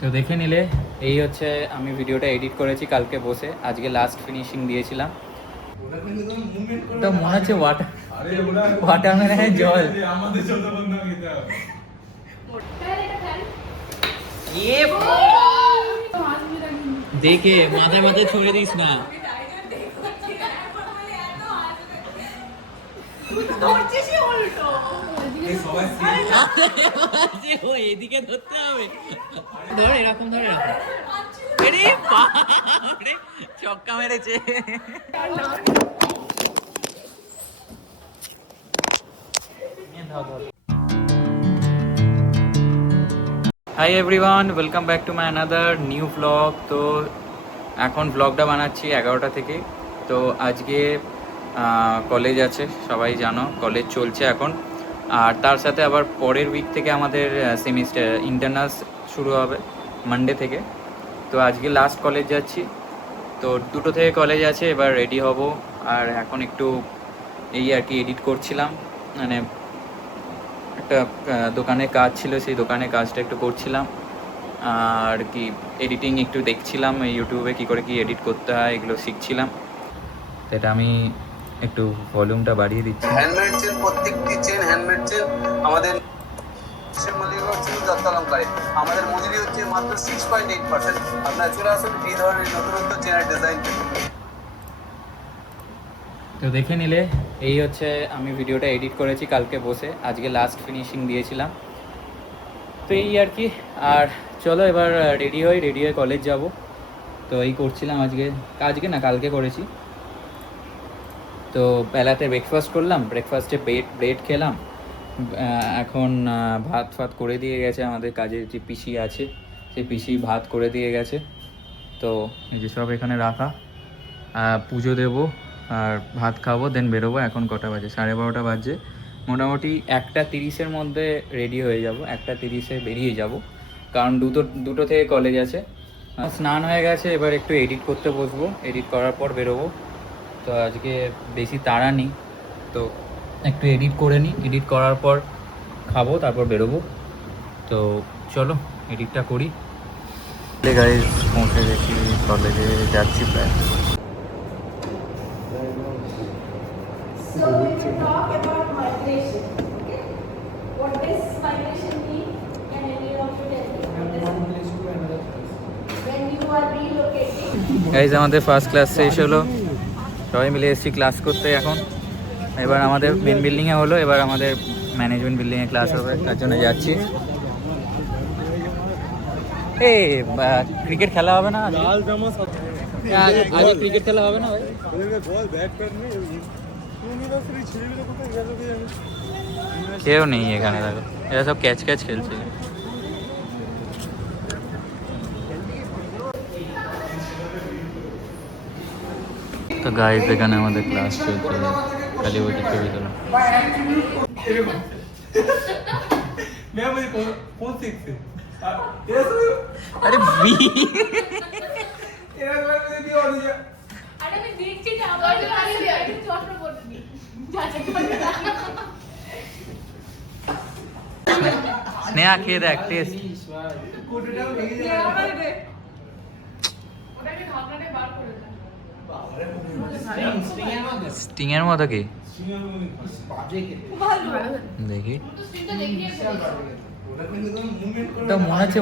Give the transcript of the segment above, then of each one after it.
তো দেখে নিলে এই হচ্ছে আমি ভিডিওটা এডিট করেছি কালকে বসে, আজকে লাস্ট ফিনিশিং দিয়েছিলাম। তো মনে হচ্ছে ওয়াটারমেলনের জল। দেখে মাথায় মাথায় ছড়ে দিস না। এদিকে ধরতে হবে, ধর এরকম ধরে এরকম। আরে বাপরে, ছক্কা মেরেছে। Hi everyone, welcome back to my another new blog. তো এখন ব্লগটা বানাচ্ছি 11টা থেকে। তো আজকে কলেজ আছে, সবাই জানো কলেজ চলছে এখন। আর তার সাথে আবার পরের উইক থেকে আমাদের সেমিস্টার ইন্টারনালস শুরু হবে মানডে থেকে। তো আজকে লাস্ট কলেজ যাচ্ছি। তো 2টো থেকে কলেজ আছে, এবার রেডি হব। আর এখন একটু এই আর কি এডিট করছিলাম, মানে একটা দোকানে কাজ ছিল, সেই দোকানের কাজটা একটু করছিলাম। আর কি এডিটিং একটু দেখছিলাম ইউটিউবে কী করে কি এডিট করতে হয়, এগুলো শিখছিলাম। তো এটা আমি একটু ভলিউমটা বাড়িয়ে দিচ্ছি। হ্যান্ডমেড চেন, প্রত্যেকটি চেন হ্যান্ডমেড চেন। আমাদের আমাদের মজুরি হচ্ছে মাত্র 6.8%। আপনারা চলে আসুন এই ধরনের নতুনত্ব চেনের ডিজাইন। তো দেখে নিলে এই হচ্ছে আমি ভিডিওটা এডিট করেছি কালকে বসে, আজকে লাস্ট ফিনিশিং দিয়েছিলাম। তো এই আর কি। আর চলো এবার রেডি হয়ে কলেজ যাব। তো এই করছিলাম আজকে না কালকে করেছি। তো বেলাতে ব্রেকফাস্ট করলাম, ব্রেকফাস্টে ব্রেড খেলাম। এখন ভাত করে দিয়ে গেছে আমাদের কাজের যে পিসি আছে, সেই পিসি ভাত করে দিয়ে গেছে। তো এই যে সব এখানে রাখা, পুজো দেবো আর ভাত খাবো, দেন বেরোবো। এখন কটা বাজে? 12:30 বাজে। মোটামুটি 1:30-এর মধ্যে রেডি হয়ে যাব, 1:30-এ বেরিয়ে যাব, কারণ দুটো থেকে কলেজ আছে। স্নান হয়ে গেছে, এবার একটু এডিট করতে বসবো, এডিট করার পর বেরোবো। তো আজকে বেশি তাড়া নেই, তো একটু এডিট করে নিই, এডিট করার পর খাবো, তারপর বেরোবো। তো চলো এডিটটা করি। গাইজ পৌঁছে গেছি, কলেজে যাচ্ছি প্রায়। So we will talk about migration. Okay? What does migration mean? Can any of you tell me? When you are relocating. Guys আমাদের ফার্স্ট ক্লাস শেষ হলো, সবাই মিলে এসেছি ক্লাস করতে। এখন এবার আমাদের মেন বিল্ডিংয়ে হলো, এবার আমাদের ম্যানেজমেন্ট বিল্ডিংয়ে ক্লাস হবে, তার জন্য যাচ্ছি। এই ক্রিকেট খেলা হবে না আজকে? ক্রিকেট খেলা হবে না ভাই? কেউ নেই এখানে, দেখো এরা সব ক্যাচ খেলছে। তো গাইজ এখানে আমাদের ক্লাস চলছে, খালি বলছে ছবি তোলা। আরে স্নেহা খেয়ে দেখ টেস্ট। স্টিং এর মতো কি দেখি, তো মনে হচ্ছে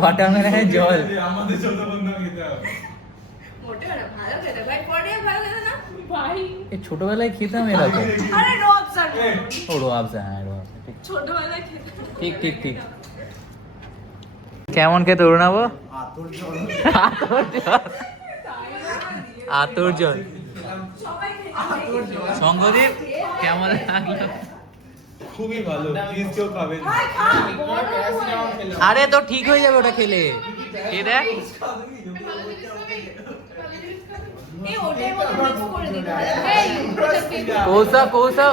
ওয়াটারমেলনের জল। ছোটবেলায় খেতাম এরকম। ও রোয়াবজা, হ্যাঁ ঠিক ঠিক ঠিক। কেমন খেতে অরুণাবো? আতর জল। সঙ্গদীপ কেমন লাগলো? খুবই ভালো, প্লিজ কেউ খাবেন। আরে তো ঠিক হয়ে যাবে ওটা খেলে। এই দেখ কৌসা কৌসা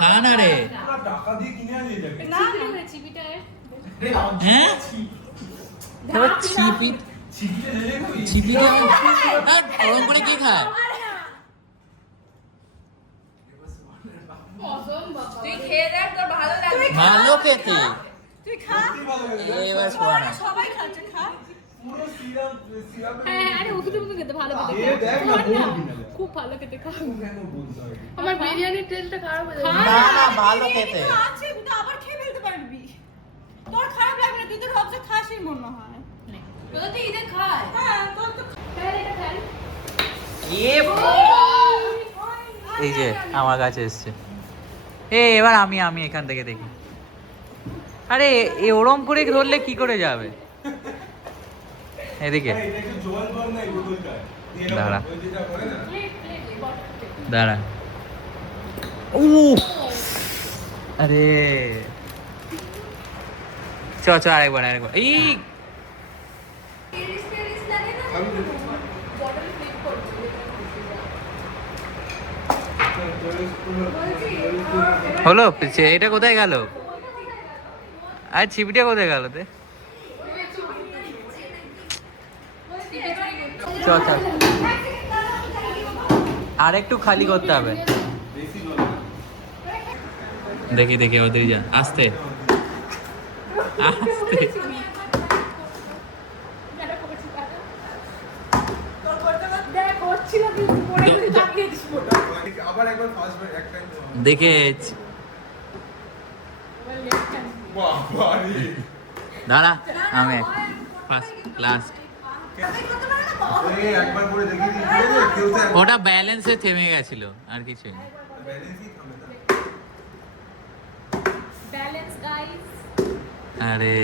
খা না রে। টাকা দিয়ে কিনে আনিয়ে যাবে। হ্যাঁ ছিপি ছিপি গরম করে কে খায়? ভালো খেতে। তুই খা। এবার সোয়ানা সবাই খাচ্ছে, খা। পুরো সিরাপ সিরাপ হ্যাঁ, আরে ওষুধের মতো খেতে ভালো খেতে। এ দেখ না, শোন না, বল কিনা দেখ। খুব ভালো খেতে খা। কেন বলতে হয়? আমার বিরিয়ানির টেস্টটা খারাপ হয়ে যাবে। না না ভালো খেতে। তো আছে, তুই তো আবার খেয়ে ফেলতে পারবি। তোর খারাপ লাগবে না, তুই তো রবজে খাসই মনে হয়। তোরা তো ঈদে খায়। হ্যাঁ, তোর তো খায় এটা খায়। এই যে আমার কাছে এসছে। এবার আমি এখান থেকে দেখি। আরে এ ওরম করে ধরলে কি করে যাবে? এদিকে এটা একটু জল ভর না এই বোতলটা। এরকম, দাঁড়া। ওই যেটা করে না। দাঁড়া। আরে চ আরেকবার এই আমি দেখি। বটল ফ্লিপ করছি। হলো এটা কোথায় গেল? আর ছিপিটা কোথায় গেল তে? চ আর একটু খালি করতে হবে। বেশি জল না। দেখি ওদের যা আস্তে আস্তে। দেখ করছিল কিন্তু পরে তুই চাপিয়ে দিস ফটো। আবার একবার ফার্স্ট বার এক টাইম দেখে বাবা রে দাঁড়া আমি ফার্স্ট লাস্ট। এই একবার করে দেখিয়ে দিই ঠিক আছে কেউ তো ওটা ব্যালেন্সে থেমে গেছিল আর কিছুই না। ব্যালেন্সই থামে না ব্যালেন্স গাইস। আরে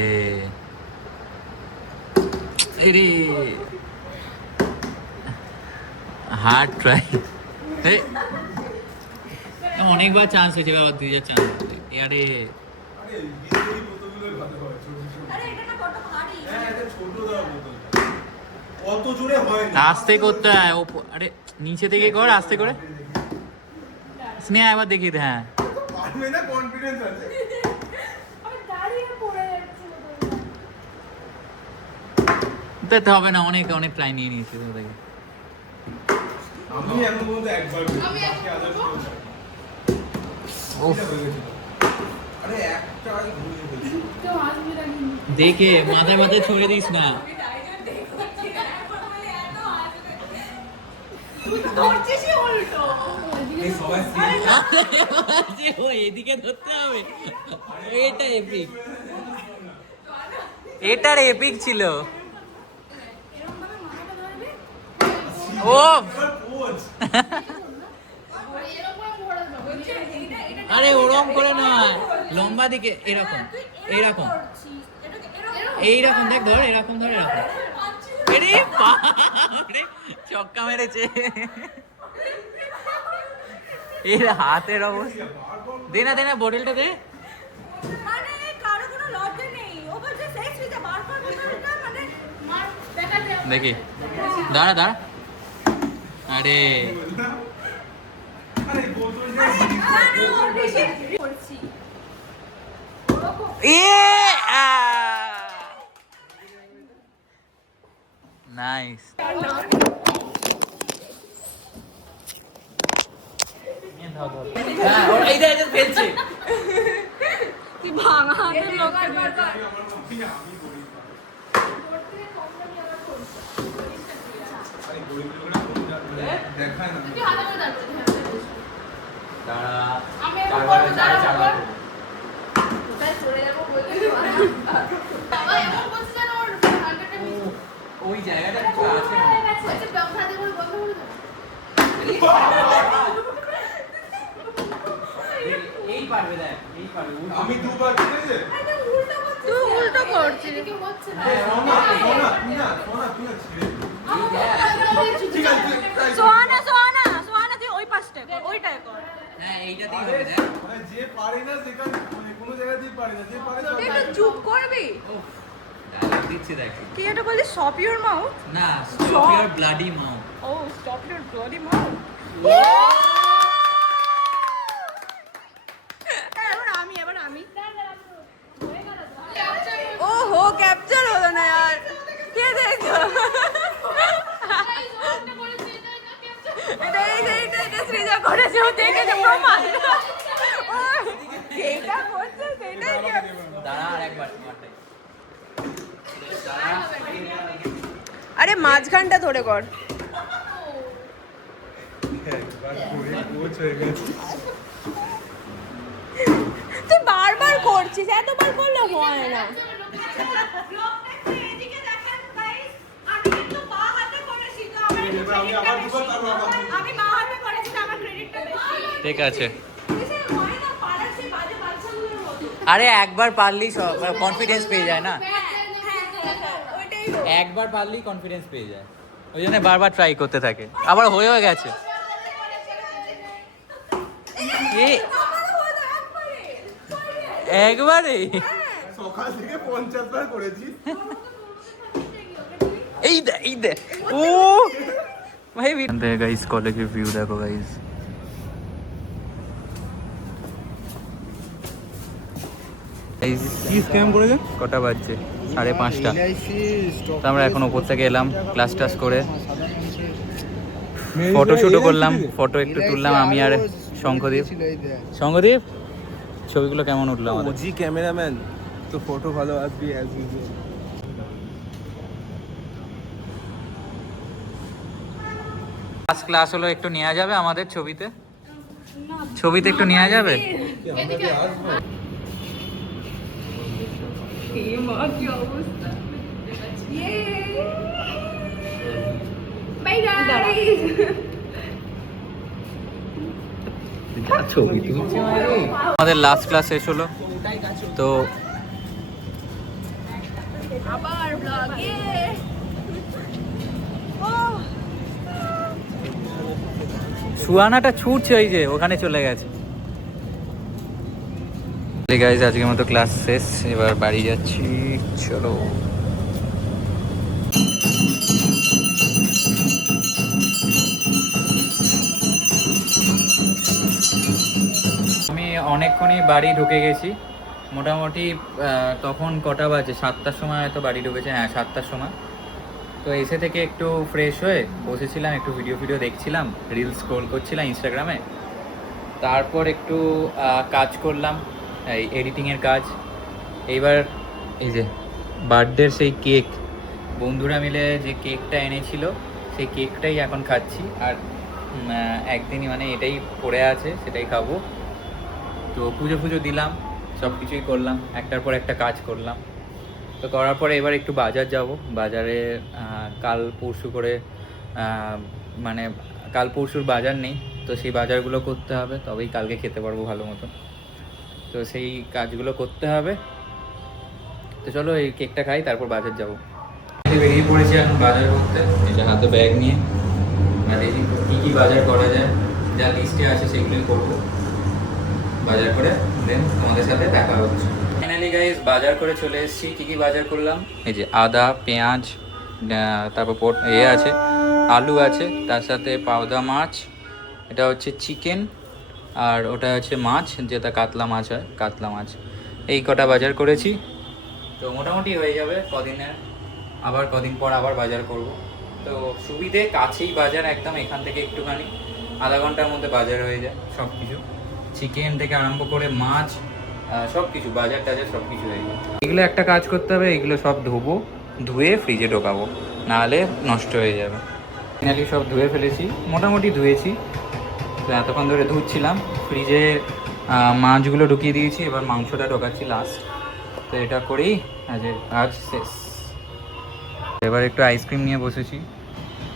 এরে হার্ড ট্রাই। অনেকবার চান্স হয়েছে, এবার দুই চান্স। আরে আরে বিস্কুটের বোতলগুলো ভালো হয় ছোট ছোট আরে এটা না বড় ভারী। হ্যাঁ এটা ছোট দাও বোতল অত জোরে হয় না আস্তে করতে হয়। আরে নিচে থেকে কর আস্তে করে। স্নেহা একবার দেখিয়ে দে। হ্যাঁ পারবে না কনফিডেন্স আছে আমি দাঁড়িয়ে পড়ে যাচ্ছি। দিতে হবে না, অনেক ট্রাই নিয়ে নিয়েছি তো দেখি। আমি এখন পর্যন্ত একবার করেছি, আমি বাকি এখন others করবো। কেউ না। উফ, এটা হয়ে গেছিল। আরে একটাই ঘুরিয়ে ফেলছি তো আসবি না কিন্তু। দেখে মাথায় ছুঁড়ে দিস না। আমি ডাইরেক্ট দেখছি একবার বলে এত আসবে। তুই তো ধরছিসই উল্টো। এই সবাই ও এদিকে ধরতে হবে। এটা এপিক, এটার এপিক ছিল। এরকম ভাবে মাথাটা ধরবি। ও কোচ এরকম করে পড়ে যাবে। বলছে এটা আরে ওরম করে নয়, লম্বা দিকে এরকম তুই এরকম করছিস। এটাকে এরকম এইরকম দেখ, ধর এরকম ধর এরকম। পাচ্ছিস। আরে বাপরে, ছক্কা মেরেছে। এর হাতের অবস্থা। দে না বোতলটা দে। মানে কারো কোনো লজ্জা নেই। ও বলছে সেক্স হইতে বারবার বোতলটা মানে মার দেখাতে হবে। দেখি দাঁড়া। আরে আরে বোতলটা করছি। নাইস। ফেলছে। তুই ভাঙা হাতের লোক আর আমার মামি আমি করি আরে গরিবগুলো দেখায় না তুই হাতে করে দাঁড় করবি। দাঁড়া, আমি এখন চারবার করবো, চার দাঁড়া, চারবার। কোথায় চলে যাবো বলতে বাবা এমন বলছে যেন ওর হান্ড্রেডটা মিস ওই জায়গাটা কিছু আছে না। হয়ে গেছে। আচ্ছা ব্লগ হাতে করে বন্ধ করে দাও। এই পারবে, দেখ এই পারবে। আমি দুবার ঠিক আছে তুই উল্টো করছিস। এদিকে হচ্ছে না। সোনা তুই না ছিড়ে দে। ঠিক আছে try কর। সোহানা তুই ওই পাশটা কর, ওইটাই কর। হ্যাঁ এইটাতেই হবে, দেখ। মানে যে পারে না সেখানে মানে কোনো জায়গাতেই পারে না, যে পারে সব তুই পারে। একটু চুপ করবি। উফ, ডায়লগ দিচ্ছি দেখ। কি এটা বলি স্টপ ইওর মাউথ? না, স্টপ ইওর ব্লাডি মাউথ। ও স্টপ ইওর ব্লাডি মাউথ। এবার আমি ও হো ক্যাপচার হলো না यार কে দেখো এটা সৃজা করেছে ও দেখেছে প্রমাণ ও যেটা করছে সেটাই দাঁড়া আর একবার তোমারটাই। দাঁড়া। আরে মাঝখানটা ধরে কর। তুই বারবার করছিস, এতবার করলে হয় না। ঠিক আছে। আরে একবার পারলেই সব কনফিডেন্স পেয়ে যায় না, একবার পারলেই কনফিডেন্স পেয়ে যায়, ওই জন্য বারবার ট্রাই করতে থাকে। আবার হয়েও গেছে। একবারে সকাল থেকে 50 বার করেছি। এই দে এই দে ও ভাই দেখো গাইস, কলেজের ভিউ দেখো গাইস। কি স্ক্যাম করেছে? কটা বাজছে? 5:30। তো আমরা এখন ওপর থেকে এলাম ক্লাস টাস করে, ফটো শুটও করলাম, ফটো একটু তুললাম আমি আর শঙ্খদীপ। শঙ্খদীপ ছবিগুলো কেমন উঠলো আমাদের? ওজি ক্যামেরাম্যান তো ফটো ভালো আসবে অ্যাজ ইউজুয়াল। ফার্স্ট ক্লাস হলো, একটু নেওয়া যাবে আমাদের ছবিতে? ছবিতে একটু নেওয়া যাবে? আমাদের লাস্ট ক্লাস শেষ হলো, তো আবার ব্লগে সুয়ানাটা ছুটছে, ওই যে ওখানে চলে গেছে। গাইজ আজকের মতো ক্লাস শেষ, এবার বাড়ি যাচ্ছি, চলো। আমি অনেকক্ষণই বাড়ি ঢুকে গেছি, মোটামুটি তখন কটা বাজে? 7টার সময় হয়তো বাড়ি ঢুকেছে, হ্যাঁ 7টার সময়। তো এসে থেকে একটু ফ্রেশ হয়ে বসেছিলাম, একটু ভিডিও দেখছিলাম, রিলস স্ক্রোল করছিলাম ইনস্টাগ্রামে। তারপর একটু কাজ করলাম, এই এডিটিংয়ের কাজ। এইবার এই যে বার্থডের সেই কেক, বন্ধুরা মিলে যে কেকটা এনেছিল সেই কেকটাই এখন খাচ্ছি। আর একদিনই মানে এটাই পড়ে আছে, সেটাই খাবো। তো পুজো দিলাম, সব কিছুই করলাম, একটার পর একটা কাজ করলাম। তো করার পরে এবার একটু বাজার যাব, বাজারে কাল পরশু করে মানে কাল পরশুর বাজার নেই, তো সেই বাজারগুলো করতে হবে, তবেই কালকে খেতে পারবো ভালো মতো। তো সেই কাজগুলো করতে হবে। তো চলো এই কেকটা খাই, তারপর বাজার যাব। বেরিয়ে পড়েছি এখন বাজার করতে, এটা হাতে ব্যাগ নিয়ে। আর দেখি কী কী বাজার করা যায়, যা লিস্টে আছে সেগুলোই করবো। বাজার করে দেন তোমাদের সাথে দেখা হচ্ছে। ফাইনালি গাইস বাজার করে চলে এসেছি। কী কী বাজার করলাম? এই যে আদা, পেঁয়াজ, তারপর আছে আলু আছে, তার সাথে পাওদা মাছ, এটা হচ্ছে চিকেন, আর ওটা হচ্ছে মাছ, যেটা কাতলা মাছ হয়, কাতলা মাছ। এই কটা বাজার করেছি, তো মোটামুটি হয়ে যাবে কদিনের। আবার কদিন পর আবার বাজার করব। তো সুবিধে, কাছেই বাজার একদম, এখান থেকে একটুখানি আধা ঘন্টার মধ্যে বাজার হয়ে যায় সব কিছু, চিকেন থেকে আরম্ভ করে মাছ, সব কিছু বাজার টাজার সব কিছু হয়ে যায়। এগুলো একটা কাজ করতে হবে, এগুলো সব ধোবো, ধুয়ে ফ্রিজে ঢোকাবো, নাহলে নষ্ট হয়ে যাবে। ফাইনালি সব ধুয়ে ফেলেছি, মোটামুটি ধুয়েছি। তো এতক্ষণ ধরে ধুচ্ছিলাম, ফ্রিজে মাছগুলো ঢুকিয়ে দিয়েছি, এবার মাংসটা ঢোকাচ্ছি লাস্ট। তো এটা করেই আজ শেষ। এবার একটু আইসক্রিম নিয়ে বসেছি,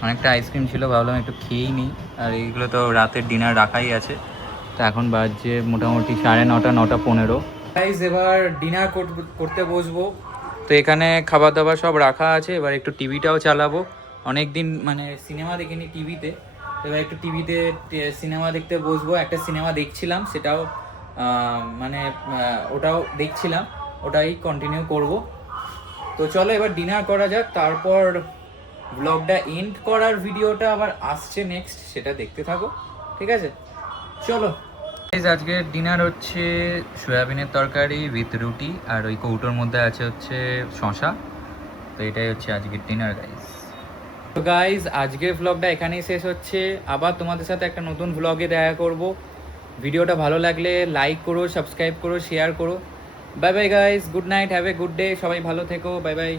অনেকটা আইসক্রিম ছিল, ভাবলাম একটু খেয়েই নিই। আর এইগুলো তো রাতের ডিনার রাখাই আছে। তো এখন বাজছে মোটামুটি 9:30, 9:15। গাইস এবার ডিনার করতে বসবো। তো এখানে খাবার দাবার সব রাখা আছে, এবার একটু টিভিটাও চালাবো। অনেক দিন মানে সিনেমা দেখিনি টিভিতে, এবার একটু টিভিতে সিনেমা দেখতে বসবো। একটা সিনেমা দেখছিলাম, সেটাও মানে ওটাও দেখছিলাম, ওটাই কন্টিনিউ করব। তো চলো এবার ডিনার করা যাক, তারপর ব্লগটা এন্ড করার ভিডিওটা আবার আসছে নেক্সট, সেটা দেখতে থাকো, ঠিক আছে? চলো আজকে ডিনার হচ্ছে সয়াবিনের তরকারি উইথ রুটি, আর ওই কৌটোর মধ্যে আছে হচ্ছে শশা। তো এটাই হচ্ছে আজকের ডিনার গাইজ। তো গাইজ আজকের ভ্লগটা এখানেই শেষ হচ্ছে, আবার তোমাদের সাথে একটা নতুন ভ্লগে দেখা করব। ভিডিওটা ভালো লাগলে লাইক করো, সাবস্ক্রাইব করো, শেয়ার করো। Bye bye guys, good night, have a good day, সবাই ভালো থেকো, বাই বাই।